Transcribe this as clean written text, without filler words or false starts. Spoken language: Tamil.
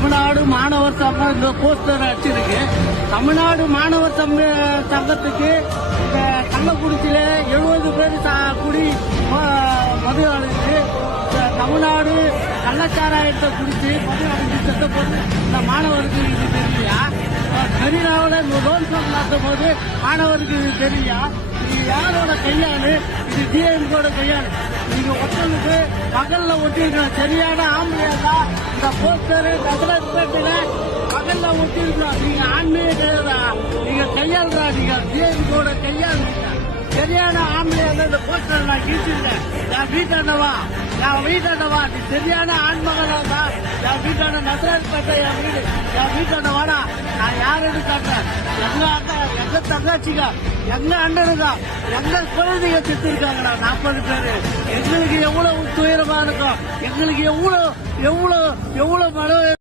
தமிழ்நாடு மாணவர் சங்கம் இந்த போஸ்டர் அடிச்சிருக்கு. தமிழ்நாடு மாணவர் சங்கத்துக்கு கள்ளக்குறிச்சியில 70 பேர் கூடி மது அடைஞ்சு தமிழ்நாடு கள்ளச்சாராயத்தை குடிச்சு மது அடைஞ்சு செத்த போது இந்த மாணவருக்கு இது தெரியலையா? மெரினாவில் லோன் ஷோப் நடத்தும் போது மாணவருக்கு இது தெரியலையா? இது யாரோட கையாளு? இது டிஎம்கோட கையாளு. நீங்க ஒருத்தருக்கு பகல்ல ஒட்டிருக்கணும். சரியான ஆம்பளையா தான் இந்த போஸ்டரு நகரப்பேட்டையில பகல்ல ஒட்டிருக்கணும். நீங்க ஆண்மையே கிடையாதா? நீங்க கையாளுறா. நீங்க டிஎம்கோட கையாளுறீங்க. சரியான ஆம்பளையா தான் இந்த போஸ்டர் நான் கீழ்ச்சிருக்கேன். என் வீட்டாண்டவா நீ சரியான ஆண்மகனா தான். என் வீட்டாண்ட நகரப்பேட்டை என் வீட்டாண்டவாடா. நான் யாருன்னு காட்டுறேன். எங்க அக்கா, எங்க தங்காச்சிங்க, எங்க அண்ணனுங்க, எங்க குழந்தைங்க செத்து இருக்காங்கடா 40 பேரு. எங்களுக்கு எவ்வளவு துயரமா இருக்கும். எங்களுக்கு எவ்வளவு மன